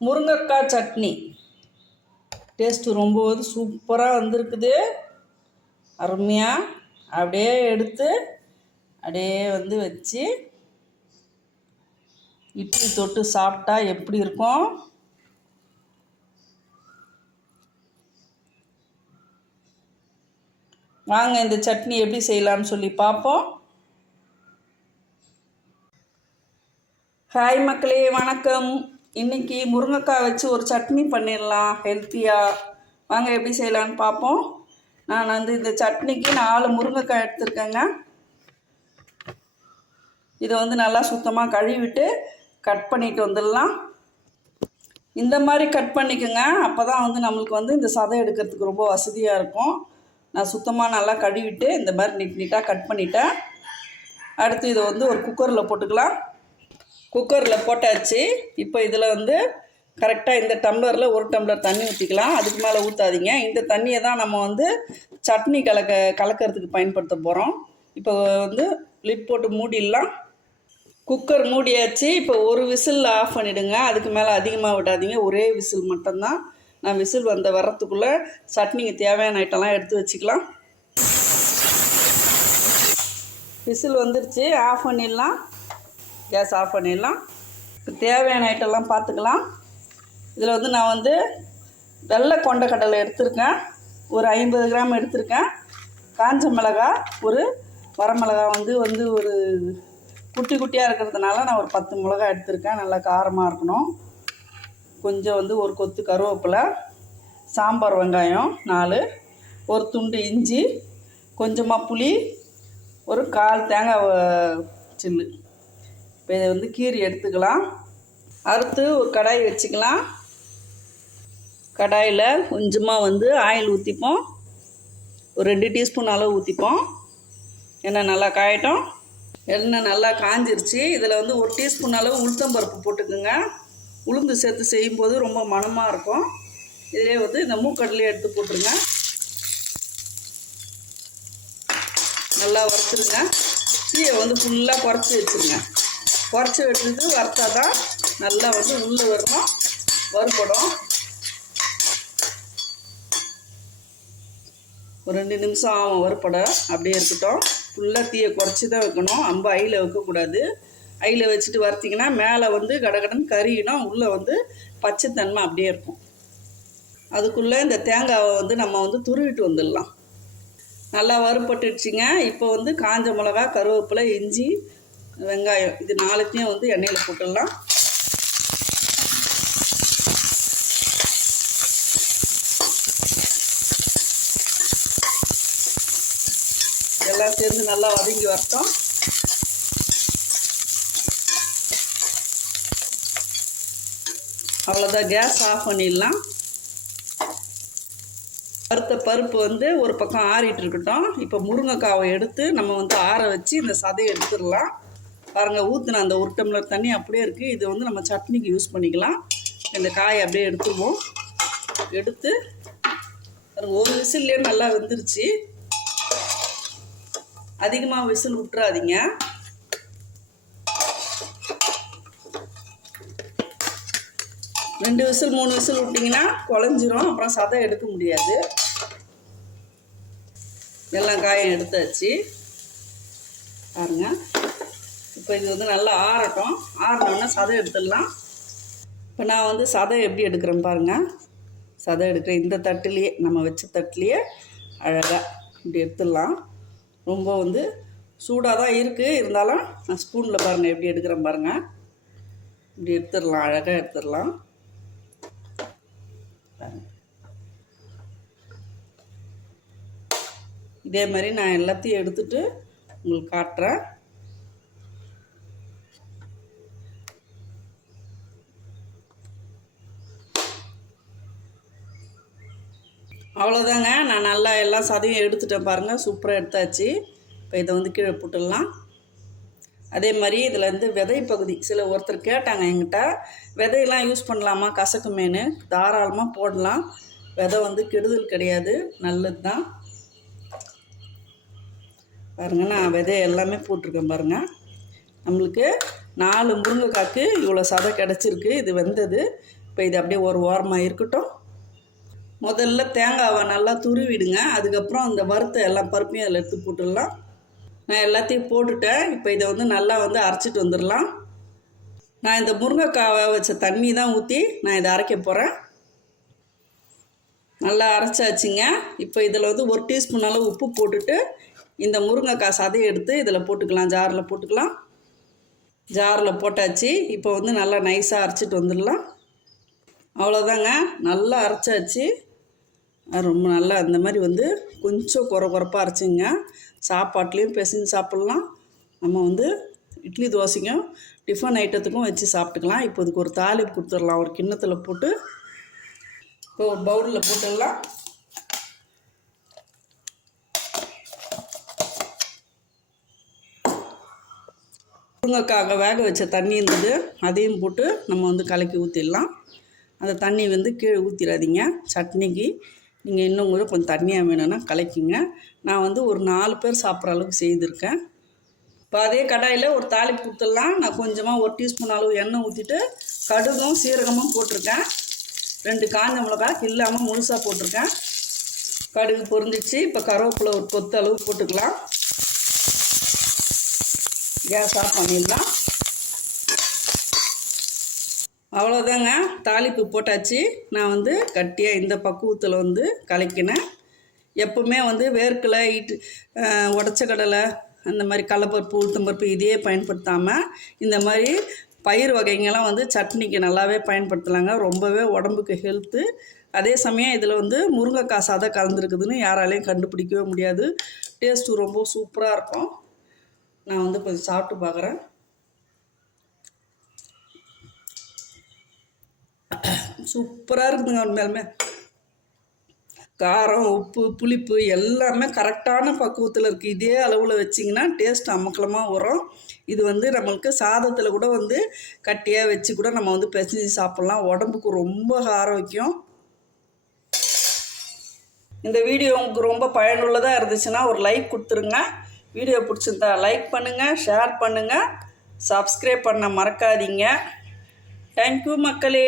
முருங்கைக்காய் சட்னி. டேஸ்ட்டு ரொம்ப வந்து சூப்பராக வந்திருக்குது. அருமையாக அப்படியே எடுத்து அப்படியே வந்து வச்சு இட்லி தொட்டு சாப்பிட்டா எப்படி இருக்கும்? வாங்க இந்த சட்னி எப்படி செய்யலாம்னு சொல்லி பார்ப்போம். ஹாய் மக்களே வணக்கம். இன்னைக்கு முருங்கைக்காய் வச்சு ஒரு சட்னி பண்ணிடலாம் ஹெல்த்தியாக வாங்க எப்படி செய்யலான்னு பார்ப்போம். நான் வந்து இந்த சட்னிக்கு நாலு முருங்கைக்காய் எடுத்துருக்கேங்க. இதை வந்து நல்லா சுத்தமாக கழுவிட்டு கட் பண்ணிட்டு வந்துடலாம். இந்த மாதிரி கட் பண்ணிக்கோங்க. அப்போ தான் வந்து நம்மளுக்கு வந்து இந்த சதை எடுக்கிறதுக்கு ரொம்ப வசதியாக இருக்கும். நான் சுத்தமாக நல்லா கழுவிட்டு இந்த மாதிரி நீட் நீட்டாக கட் பண்ணிட்டேன். அடுத்து இதை வந்து ஒரு குக்கரில் போட்டுக்கலாம். குக்கரில் போட்டாச்சு. இப்போ இதில் வந்து கரெக்டாக இந்த டம்ளரில் ஒரு டம்ளர் தண்ணி ஊற்றிக்கலாம் அதுக்கு மேலே ஊற்றாதீங்க இந்த தண்ணியை தான் நம்ம வந்து சட்னி கலக்க கலக்கிறதுக்கு பயன்படுத்த போகிறோம் இப்போ வந்து லிட் போட்டு மூடிடலாம். குக்கர் மூடியாச்சு. இப்போ ஒரு விசில் ஆஃப் பண்ணிவிடுங்க அதுக்கு மேலே அதிகமாக விடாதீங்க. ஒரே விசில் மட்டும்தான். நான் விசில் வந்த வர்றதுக்குள்ளே சட்னிக்கு தேவையான ஐட்டம்லாம் எடுத்து வச்சுக்கலாம். விசில் வந்துருச்சு. ஆஃப் பண்ணிடலாம். கேஸ் ஆஃப் பண்ணிடலாம். இப்போ தேவையான ஐட்டம்லாம் பார்த்துக்கலாம். இதில் வந்து நான் வந்து வெள்ளை கொண்டக்கடலை எடுத்திருக்கேன். ஒரு ஐம்பது கிராம் எடுத்திருக்கேன். காஞ்ச மிளகா ஒரு வரமிளகா வந்து வந்து ஒரு குட்டி குட்டியாக இருக்கிறதுனால நான் ஒரு பத்து மிளகா எடுத்திருக்கேன். நல்லா காரமாக இருக்கணும். கொஞ்சம் வந்து ஒரு கொத்து கருவேப்பிலை சாம்பார் வெங்காயம் நாலு ஒரு துண்டு இஞ்சி கொஞ்சமாக புளி ஒரு கால் தேங்காய் சில்லு. இப்போ இதை வந்து கீரி எடுத்துக்கலாம். அறுத்து ஒரு கடாய் வச்சுக்கலாம். கடாயில் கொஞ்சமாக வந்து ஆயில் ஊற்றிப்போம் ஒரு ரெண்டு டீஸ்பூன் அளவு ஊற்றிப்போம் எண்ணெய் நல்லா காயட்டும். எண்ணெய் நல்லா காஞ்சிருச்சு. இதில் வந்து ஒரு டீஸ்பூன் அளவு உளுத்தம்பருப்பு போட்டுக்குங்க. உளுந்து சேர்த்து செய்யும்போது ரொம்ப மனமாக இருக்கும். இதிலே வந்து இந்த மூக்கடலையே எடுத்து போட்டுருங்க. நல்லா வறுத்துருங்க. தீயை வந்து ஃபுல்லாக குறைச்சி வச்சுருங்க. குறைச்சி விட்டு வறுத்தா தான் நல்லா வந்து உள்ளே வரணும் வறுபடும். ஒரு ரெண்டு நிமிஷம் ஆகும் வறுப்பட அப்படியே இருக்கட்டும். ஃபுல்லாக தீயை குறைச்சி தான் வைக்கணும். அம்ப ஐயில் வைக்கக்கூடாது. ஐயில் வச்சுட்டு வறுத்திங்கன்னா மேலே வந்து கடகடன்னு கறியிடும் உள்ளே வந்து பச்சைத்தன்மை அப்படியே இருக்கும். அதுக்குள்ளே இந்த தேங்காவை வந்து நம்ம வந்து துருவிட்டு வந்துடலாம். நல்லா வறுபட்டுடுச்சிங்க. இப்போ வந்து காஞ்ச மிளகா கருவேப்பிலை இஞ்சி வெங்காயம் இது நாலுத்தையும் வந்து எண்ணெயில் போட்டுடலாம். எல்லாம் சேர்ந்து நல்லா வதங்கி வரட்டும். அவ்வளோதான் கேஸ் ஆஃப் பண்ணிடலாம். வறுத்த பருப்பு வந்து ஒரு பக்கம் ஆறிட்டு இருக்கட்டும். இப்போ முருங்கைக்காவை எடுத்து நம்ம வந்து ஆற வச்சு இந்த சதையை எடுத்துடலாம். பாருங்கள் ஊற்றின அந்த ஒரு டம்ளர் தண்ணி அப்படியே இருக்குது இது வந்து நம்ம சட்னிக்கு யூஸ் பண்ணிக்கலாம். இந்த காயை அப்படியே எடுத்துருவோம். எடுத்து ஒரு விசில்லே நல்லா வெந்துருச்சு. அதிகமாக விசில் விட்டுறாதீங்க. ரெண்டு விசில் மூணு விசில் விட்டிங்கன்னா குழஞ்சிரும். அப்புறம் சதை எடுக்க முடியாது. எல்லாம் காயம் எடுத்தாச்சு. பாருங்கள் இப்போ இது வந்து நல்லா ஆறட்டும். ஆறினோடனே சதை எடுத்துடலாம். இப்போ நான் வந்து சதை எப்படி எடுக்கிறேன் பாருங்கள் சதை எடுக்கிறேன் இந்த தட்டுலேயே நம்ம வச்ச தட்டுலேயே அழகாக இப்படி எடுத்துடலாம். ரொம்ப வந்து சூடாக தான் இருக்குது இருந்தாலும் நான் ஸ்பூனில் பாருங்கள் எப்படி எடுக்கிறேன் பாருங்கள் இப்படி எடுத்துடலாம் அழகாக எடுத்துடலாம். இதே மாதிரி நான் எல்லாத்தையும் எடுத்துகிட்டு உங்களுக்கு காட்டுறேன். அவ்வளோதாங்க. நான் நல்லா எல்லா சதையும் எடுத்துட்டேன் பாருங்கள் சூப்பராக எடுத்தாச்சு. இப்போ இதை வந்து கீழே போட்டுடலாம். அதே மாதிரி இதில் வந்து விதை பகுதி. சில ஒருத்தர் கேட்டாங்க என்கிட்ட விதையெல்லாம் யூஸ் பண்ணலாமா? கசக்குமேனு தாராளமாக போடலாம். விதை வந்து கெடுதல் கிடையாது. நல்லது தான். பாருங்கள் நான் விதை எல்லாமே போட்டிருக்கேன் பாருங்கள் நம்மளுக்கு நாலு முருங்கைக்காக்கு இவ்வளோ சதை கிடச்சிருக்கு. இது வெந்தது. இப்போ இது அப்படியே ஒரு ஓரமாக இருக்கட்டும். முதல்ல தேங்காவை நல்லா துருவிடுங்க. அதுக்கப்புறம் அந்த வறுத்த எல்லாம் பருப்பையும் அதில் எடுத்து போட்டுடலாம். நான் எல்லாத்தையும் போட்டுட்டேன். இப்போ இதை வந்து நல்லா வந்து அரைச்சிட்டு வந்துடலாம். நான் இந்த முருங்கைக்காவை வச்ச தண்ணி தான் ஊற்றி நான் இதை அரைக்க போகிறேன் நல்லா அரைச்சாச்சுங்க. இப்போ இதில் வந்து ஒரு டீஸ்பூன் அளவு உப்பு போட்டுட்டு இந்த முருங்கைக்காய் சதையை எடுத்து இதில் போட்டுக்கலாம். ஜாரில் போட்டுக்கலாம். ஜாரில் போட்டாச்சு. இப்போ வந்து நல்லா நைஸாக அரைச்சிட்டு வந்துடலாம். அவ்வளோதாங்க. நல்லா அரைச்சாச்சு. ரொம்ப நல்லா இந்த மாதிரி வந்து கொஞ்சம் குறை குறைப்பாக அரைச்சிங்க. சாப்பாட்லேயும் பிசைஞ்சு சாப்பிட்லாம். நம்ம வந்து இட்லி தோசைக்கும் டிஃபன் ஐட்டத்துக்கும் வச்சு சாப்பிட்டுக்கலாம். இப்போ இதுக்கு ஒரு தாலிப் கொடுத்துடலாம். ஒரு கிண்ணத்தில் போட்டு இப்போ ஒரு பவுலில் போட்டுடலாம். முருங்கைக்காக வேக வச்ச தண்ணி இருந்தது. அதையும் போட்டு நம்ம வந்து கலக்கி ஊற்றிடலாம் அந்த தண்ணி வந்து கீழே ஊற்றிடாதீங்க சட்னிக்கு நீங்கள் இன்னும் கூட கொஞ்சம் தண்ணியாக வேணும்னா கலக்கிங்க. நான் வந்து ஒரு நாலு பேர் சாப்பிட்ற அளவுக்கு செய்திருக்கேன். இப்போ அதே கடாயில் ஒரு தாளிப்பு கொடுத்துடலாம். நான் கொஞ்சமாக ஒரு டீஸ்பூன் அளவு எண்ணெய் ஊற்றிட்டு கடுகும் சீரகமும் போட்டிருக்கேன். ரெண்டு காஞ்ச மிளகா இல்லாமல் முழுசாக போட்டிருக்கேன். கடுகு பொருந்துச்சு இப்போ கருவேப்பிலை ஒரு கொத்து அளவு போட்டுக்கலாம். கேஸ் ஆஃப் பண்ணிடலாம். அவ்வளோதாங்க தாளிப்பு போட்டாச்சு. நான் வந்து கட்டியாக இந்த பக்குவத்தில் வந்து கலக்கினேன். எப்பவுமே வந்து வேர்க்கலை இட்டு உடச்ச கடலை அந்த மாதிரி கடலப்பருப்பு உளுத்தம்பருப்பு இதையே பயன்படுத்தாமல் இந்த மாதிரி பயிர் வகைங்கெல்லாம் வந்து சட்னிக்கு நல்லாவே பயன்படுத்தலாங்க. ரொம்பவே உடம்புக்கு ஹெல்த்து. அதே சமயம் இதில் வந்து முருங்கைக்காய் சாதம் கலந்துருக்குதுன்னு யாராலையும் கண்டுபிடிக்கவே முடியாது. டேஸ்ட்டு ரொம்ப சூப்பராக இருக்கும். நான் வந்து கொஞ்சம் சாப்பிட்டு பார்க்குறேன் சூப்பராக இருக்குதுங்க உண்மையாலுமே காரம் உப்பு புளிப்பு எல்லாமே கரெக்டான பக்குவத்தில் இருக்குது இதே அளவில் வச்சிங்கன்னா டேஸ்ட் அமக்கலமாக வரும். இது வந்து நம்மளுக்கு சாதத்தில் கூட வந்து கட்டியாக வச்சு கூட நம்ம வந்து பிசைஞ்சு சாப்பிட்லாம். உடம்புக்கு ரொம்ப ஆரோக்கியம். இந்த வீடியோ உங்களுக்கு ரொம்ப பயனுள்ளதாக இருந்துச்சுன்னா ஒரு லைக் கொடுத்துருங்க. வீடியோ பிடிச்சிருந்தா லைக் பண்ணுங்கள் ஷேர் பண்ணுங்கள் சப்ஸ்கிரைப் பண்ண மறக்காதீங்க. தேங்க்யூ மக்களே.